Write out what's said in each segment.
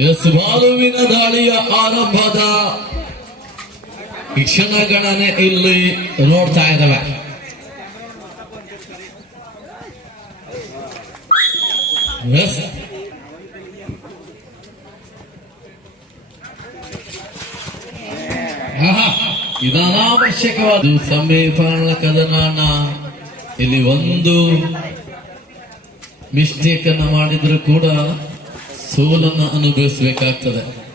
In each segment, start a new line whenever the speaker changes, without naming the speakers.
S ಬಾಲುವಿನ ದಾಳಿಯ ಆರಂಭದ ಕ್ಷಣಗಣನೆ ಇಲ್ಲಿ ನೋಡ್ತಾ ಇದ್ದಾವೆ ಎಸ್ ಆಹಾ, ಇದು ಅನಾವಶ್ಯಕವಾದ ಸಮೀಪಗಳ ಕದನಾನ ಇಲ್ಲಿ ಒಂದು ಮಿಸ್ಟೇಕ್ ಅನ್ನು ಮಾಡಿದ್ರು ಕೂಡ ಸೋಲನ್ನ ಅನುಭವಿಸಬೇಕಾಗ್ತದೆ.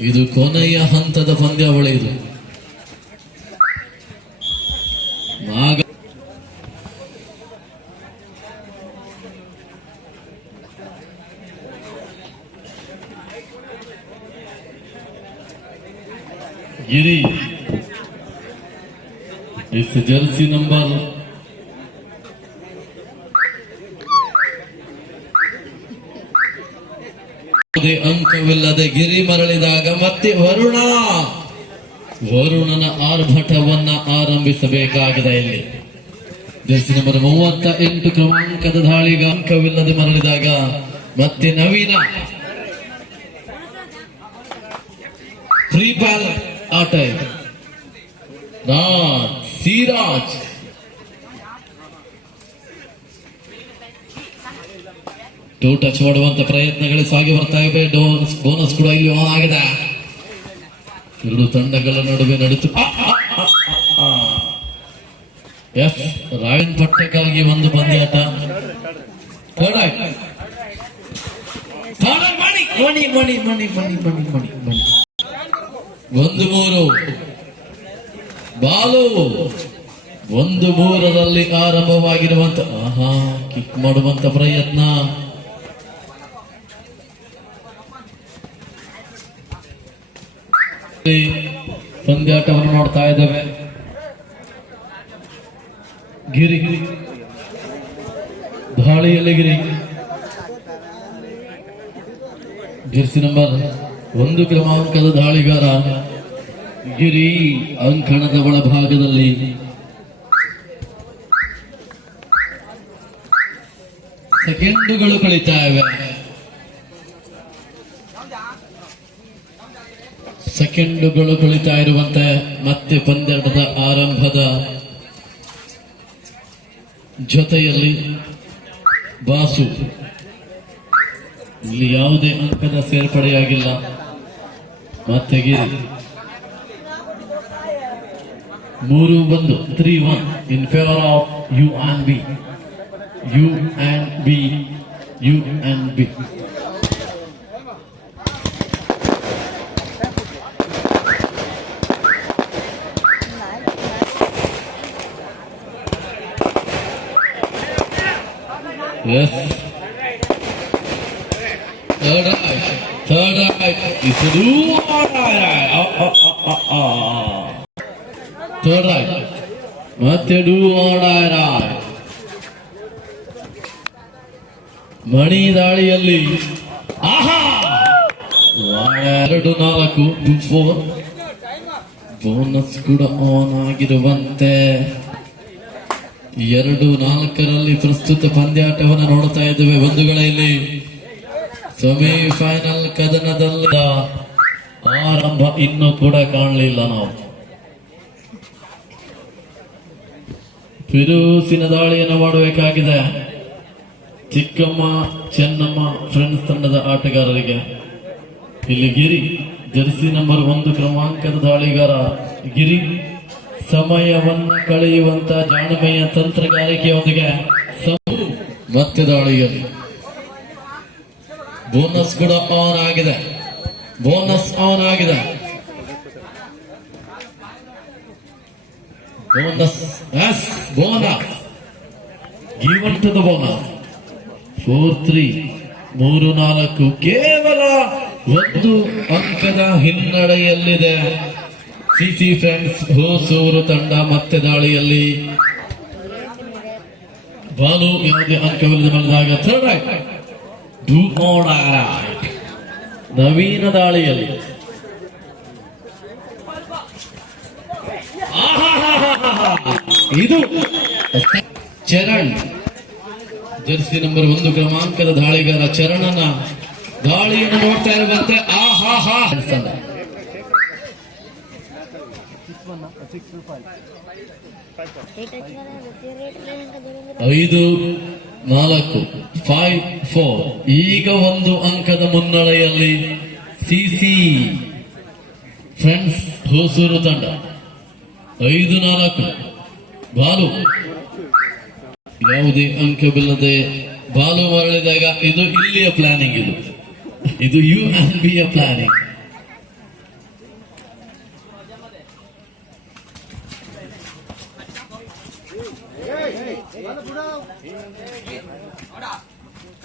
ಇದು ಕೊನೆಯ ಹಂತದ ಪಂದ್ಯಾವಳಿ ಇದು. ಗಿರಿ. ಇಸ್ ಜರ್ಸಿ ನಂಬರ್ ಯಾವುದೇ ಗಿರಿ ಮರಳಿದಾಗ ಮತ್ತೆ ವರುಣ. ವರುಣನ ಆರ್ಭಟವನ್ನ ಆರಂಭಿಸಬೇಕಾಗಿದೆ ಇಲ್ಲಿ. ದಿವಸ ನಂಬರ್ ಮೂವತ್ತ ಎಂಟು ಕ್ರಮಾಂಕದ ದಾಳಿಗ ಅಂಕವಿಲ್ಲದೆ ಮರಳಿದಾಗ ಮತ್ತೆ ನವೀನ. ಫ್ರೀ ಬಾಲ್ ಆಟ ಇದು ರಾಜ್. ಸಿರಾಜ್ ಟೂ ಟಚ್ ಮಾಡುವಂತ ಪ್ರಯತ್ನಗಳು ಸಾಗಿ ಬರ್ತಾ ಇವೆ. ಬೋನಸ್ ಕೂಡ ಇಲ್ಲಿ ಆಗಿದೆ. ಎರಡು ತಂಡಗಳ ನಡುವೆ ನಡೆದು ಎಸ್ ರಾಯನ್ ಪಟ್ಟಕ್ಕಾಗಿ ಒಂದು ಪಂದ್ಯಾಟ. ಒಂದು ಮೂರು. ಬಾಲು. ಒಂದು ಮೂರರಲ್ಲಿ ಆರಂಭವಾಗಿರುವಂತ, ಆಹಾ ಕಿಕ್ ಮಾಡುವಂತ ಪ್ರಯತ್ನ. ಪಂದ್ಯಾಟವನ್ನು ನೋಡ್ತಾ ಇದ್ದೇವೆ. ಗಿರಿ. ದಾಳಿಯಲ್ಲಿ ಗಿರಿ? ಜರ್ಸಿ ನಂಬರ್ ಒಂದು ಕ್ರಮಾಂಕದ ದಾಳಿಗಾರ ಗಿರಿ ಅಂಕಣದ ಒಳಭಾಗದಲ್ಲಿ. ಸೆಕೆಂಡುಗಳು ಕಳೀತಾ ಇವೆ. ಸೆಕೆಂಡುಗಳು ಕುಳಿತಾ ಇರುವಂತೆ ಮತ್ತೆ ಪಂದ್ಯದ ಆರಂಭದ ಜೊತೆಯಲ್ಲಿ ಬಾಸು, ಇಲ್ಲಿ ಯಾವುದೇ ಅಂಕದ ಸೇರ್ಪಡೆಯಾಗಿಲ್ಲ. ಮತ್ತೆ ಗಿರಿ ಮೂರು ಒಂದು three one in favour of U on B U and B U and B Yes. Third right. Third right. It's a do or right. Oh, oh, oh, oh, oh. Third right. ಮತ್ತೆ do or right. Mani ದಾಳಿಯಲ್ಲಿ ಆಹಾ ಎರಡು ನಾಲ್ಕು four bonus ಕೂಡ on ಆಗಿರುವಂತೆ ಎರಡು ನಾಲ್ಕರಲ್ಲಿ ಪ್ರಸ್ತುತ ಪಂದ್ಯಾಟವನ್ನು ನೋಡ್ತಾ ಇದ್ದೇವೆ ಬಂಧುಗಳಲ್ಲಿ ಸೆಮಿಫೈನಲ್ ಕದನದಲ್ಲಿ ಆರಂಭ ಇನ್ನೂ ಕೂಡ ಕಾಣಲಿಲ್ಲ ನಾವು. ಫಿರೋಸಿನ ದಾಳಿಯನ್ನು ಮಾಡಬೇಕಾಗಿದೆ. ಚಿಕ್ಕಮ್ಮ, ಚೆನ್ನಮ್ಮ ಫ್ರೆಂಡ್ಸ್ ತಂಡದ ಆಟಗಾರರಿಗೆ. ಇಲ್ಲಿ ಗಿರಿ, ಜರ್ಸಿ ನಂಬರ್ ಒಂದು ಕ್ರಮಾಂಕದ ದಾಳಿಗಾರ ಗಿರಿ. ಸಮಯವನ್ನ ಕಳೆಯುವಂತ ಜಾಣಮೆಯ ತಂತ್ರಗಾರಿಕೆಯೊಂದಿಗೆ ಮತ್ತೆ ದಾಳಿಯಲ್ಲಿ ಬೋನಸ್ ಕೂಡ ಆನ್ ಆಗಿದೆ. ಬೋನಸ್ ಆನ್ ಆಗಿದೆ. Bonus yes bonus. Given to the bonus four three ಮೂರು ನಾಲ್ಕು ಕೇವಲ ಒಂದು ಅಂಕದ ಹಿನ್ನಡೆಯಲ್ಲಿದೆ. ಸಿಸಿ ಫ್ರೆಂಡ್ಸ್ ಹೊಸೂರು ತಂಡ ಮತ್ತೆ ದಾಳಿಯಲ್ಲಿ. ಬಾಲು ಯಾವುದೇ ಅಂಕವಿಲ್ಲದೆ ಬಂದಾಗ ನವೀನ ದಾಳಿಯಲ್ಲಿ. ಇದು ಚರಣ್. ಜರ್ಸಿ ನಂಬರ್ ಒಂದು ಕ್ರಮಾಂಕದ ದಾಳಿಗಾರ ಚರಣನ ದಾಳಿಯನ್ನು ನೋಡ್ತಾ ಇರುವಂತೆ. ಆಹಾ ಹಾ ಹಾ ಐದು, ನಾಲ್ಕು ಫೈವ್ ಫೋರ್ ಈಗ ಒಂದು ಅಂಕದ ಮುನ್ನಡೆಯಲ್ಲಿ ಸಿಸಿ ಫ್ರೆಂಡ್ಸ್ ಹೊಸೂರು ತಂಡ. ಐದು, ನಾಲ್ಕು. ಬಾಲು. ಯಾವುದೇ ಅಂಕವಿಲ್ಲದೆ ಬಾಲು ಮರಳಿದಾಗ ಇದು ಇಲ್ಲಿಯ ಪ್ಲಾನಿಂಗ್ ಇದು. ಇದು ಯು ಆನ್ ಬಿ ಯ ಪ್ಲಾನಿಂಗ್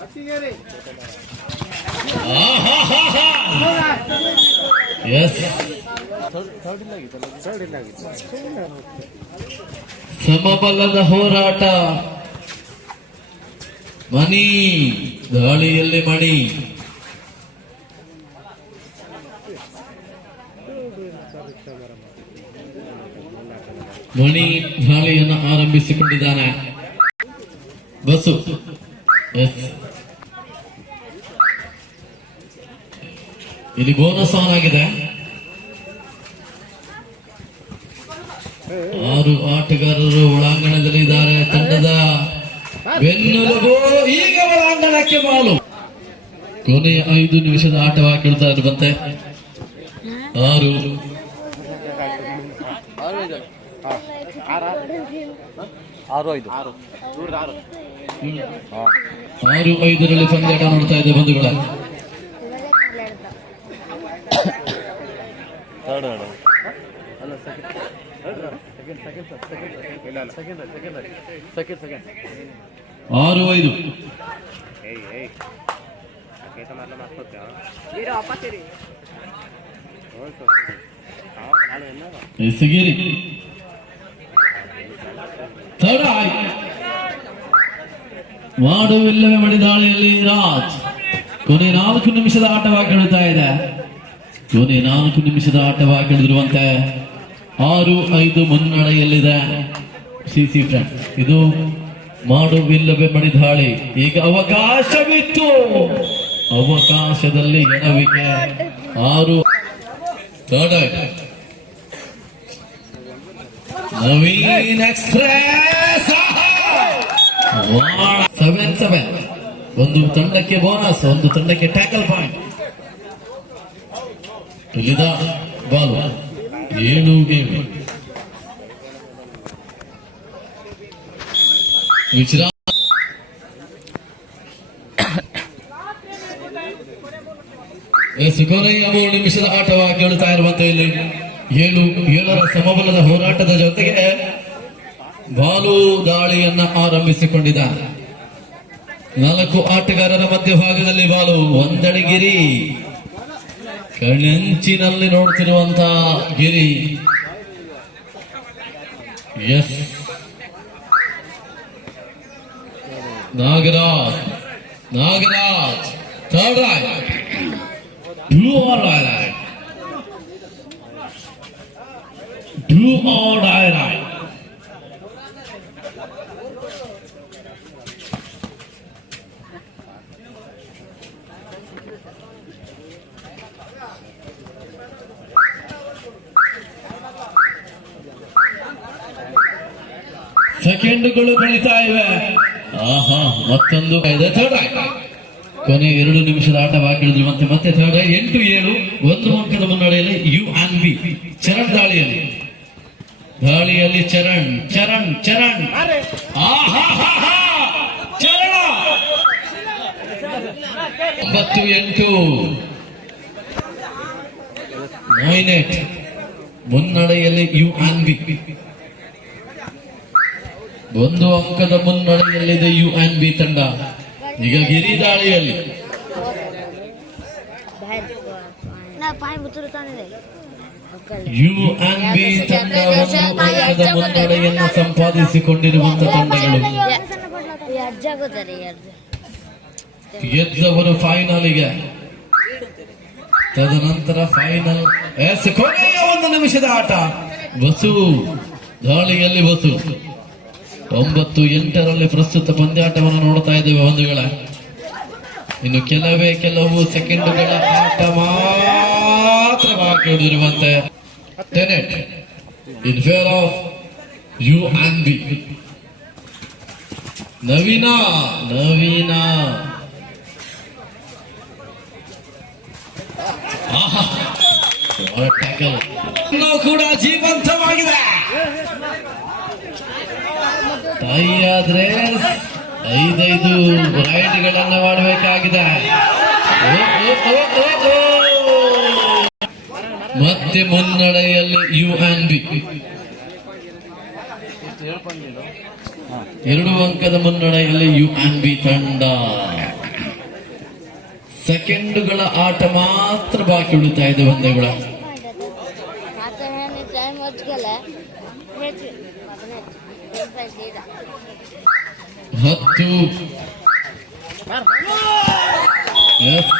ಎಸ್ ಸಮಬಲದ ಹೋರಾಟ. ಮಣಿ ಗಾಳಿಯಲ್ಲಿ ಮಣಿ. ಮಣಿ ಗಾಳಿಯನ್ನು ಆರಂಭಿಸಿಕೊಂಡಿದ್ದಾನೆ. ಬಸ್ಸು ಎಸ್ ಇಲ್ಲಿ ಬೋನಸ್ ಆನ್ ಆಗಿದೆ. ಆರು ಆಟಗಾರರು ಒಳಾಂಗಣದಲ್ಲಿ ಇದ್ದಾರೆ. ತಂಡದ ಬೆನ್ನೆಲುಬು ಈಗ ಒಳಾಂಗಣಕ್ಕೆ ಮಾಲು. ಕೊನೆಯ ಐದು ನಿಮಿಷದ ಆಟವಾಗಿ ಕೇಳ್ತಾ ಇರುವಂತೆ. ಆರು.
ಆರು ಐದು.
ಆರು ಐದರಲ್ಲಿ ಪಂದ್ಯಾಟ ನೋಡ್ತಾ ಇದೆ ಬಂಧುಗಳ.
ಥರ್ಡ್ ಅಲ್ಲ ಸೆಕೆಂಡ್ ಸೆಕೆಂಡ್
ಆರು ಐದು. ಎಸಗಿರಿ. ಥರ್ಡ್ ಆಯ್. ಮಾಡುವಿಲ್ಲವೇ ಮಡಿದಾಳಿಯಲ್ಲಿ ರಾಜ್. ಕೊನೆ ನಾಲ್ಕು ನಿಮಿಷದ ಆಟವಾಗಿ ಕೇಳುತ್ತಾ ಇದೆ. ಕೊನೆ ನಾಲ್ಕು ನಿಮಿಷದ ಆಟವಾಗಿ ಕೇಳಿದಿರುವಂತೆ ಆರು, ಐದು ಮುನ್ನಡೆಯಲ್ಲಿದೆ. ಸಿ ಫ್ರೆಂಡ್ಸ್, ಇದು ಮಾಡುವಿಲ್ಲವೇ ಮಡಿದಾಳಿ ಈಗ ಅವಕಾಶವಿತ್ತು. ಅವಕಾಶದಲ್ಲಿ ಎಡವಿಕೆ ಆರು. ನವೀನ್ ಎಕ್ಸ್ಪ್ರೆಸ್. Seven seven. ಒಂದು ತಂಡಕ್ಕೆ ಬೋನಸ್, ಒಂದು ತಂಡಕ್ಕೆ ಟ್ಯಾಕಲ್ ಪಾಯಿಂಟ್. ಬಾಲು. ಮೂರು ನಿಮಿಷದ ಆಟವಾಗಿ ಕೇಳುತ್ತಾ ಇರುವಂತೆ ಇಲ್ಲಿ. ಏಳು, ಏಳರ ಸಮಬಲದ ಹೋರಾಟದ ಜೊತೆಗೆ ಬಾಲು ದಾಳಿಯನ್ನ ಆರಂಭಿಸಿಕೊಂಡಿದ್ದಾರೆ. ನಾಲ್ಕು ಆಟಗಾರರ ಮಧ್ಯಭಾಗದಲ್ಲಿ ಬಾಲು. ಒಂದಡಿ ಗಿರಿ ಕಣ್ಣಂಚಿನಲ್ಲಿ ನೋಡ್ತಿರುವಂತ Giri. Yes Nagaraj. Nagaraj. Third raid blue R raid blue R raid ಸೆಕೆಂಡ್ಗಳು ಬೆಳೀತಾ ಇವೆ. ಆಹಾ, ಮತ್ತೊಂದು ಇದೆ ಥರ್ಡ್ ಕೊನೆ ಎರಡು ನಿಮಿಷದ ಆಟ ಉಳಿದ್ರು ಮತ್ತೆ ಮತ್ತೆ ಥರ್ಡ್ ಎಂಟು ಏಳು, ಒಂದು ಅಂಕದ ಮುನ್ನಡೆಯಲ್ಲಿ ಯು ಆನ್ ಬಿ ಚರಣ್ ದಾಳಿಯಲ್ಲಿ. ದಾಳಿಯಲ್ಲಿ ಚರಣ್ ಚರಣ್ ಚರಣ್. ಚರಣ. ಒಂಬತ್ತು, ಎಂಟು. ಮೊಯ್ನೆಟ್ ಮುನ್ನಡೆಯಲ್ಲಿ ಯು ಆನ್ ಬಿ ಒಂದು ಅಂಕದ ಮುನ್ನಡೆಯಲ್ಲಿದೆ ಯು ಆನ್ ಬಿ ತಂಡ. ಈಗ ಗಿರಿ ದಾಳಿಯಲ್ಲಿ. ಯು ಆನ್ ಬಿ ತಂಡ ಒಂದು ಅಂಕದ ಮುನ್ನಡೆಯನ್ನು ಸಂಪಾದಿಸಿಕೊಂಡಿರುವಂತ ತಂಡಗಳು. ಗೆದ್ದವರು ಫೈನಲ್ಗೆ. ತದನಂತರ ಫೈನಲ್. ಎಸ್, ಕೊನೆಯ ಒಂದು ನಿಮಿಷದ ಆಟ. ಬಸು, ದಾಳಿಯಲ್ಲಿ ಬಸು. ಒಂಬತ್ತು ಎಂಟರಲ್ಲಿ ಪ್ರಸ್ತುತ ಪಂದ್ಯಾಟವನ್ನು ನೋಡ್ತಾ ಇದ್ದೇವೆ ಬಂಧುಗಳ. ಇನ್ನು ಕೆಲವೇ ಕೆಲವು ಸೆಕೆಂಡುಗಳ ಆಟ ಮಾತ್ರ ಬಾಕಿ ಟೆನೆಟ್ in favour of U on B Naveen Naveen. ಕೂಡ ಜೀವಂತವಾಗಿದೆ. ತಾಯಿಯಾದ್ರೆ ಐದೈದು ರೈಡ್ಗಳನ್ನ ಮಾಡಬೇಕಾಗಿದೆ. ಮತ್ತೆ ಮುನ್ನಡೆಯಲ್ಲಿ ಯು ಆನ್ ಬಿ. ಎರಡು ಅಂಕದ ಮುನ್ನಡೆಯಲ್ಲಿ ಯು ಆನ್ ಬಿ ತಂಡ. ಸೆಕೆಂಡುಗಳ ಆಟ ಮಾತ್ರ ಬಾಕಿ ಉಳಿತಾ ಇದೆ ಒಂದೇಗಳ ಹತ್ತು ಎಸ್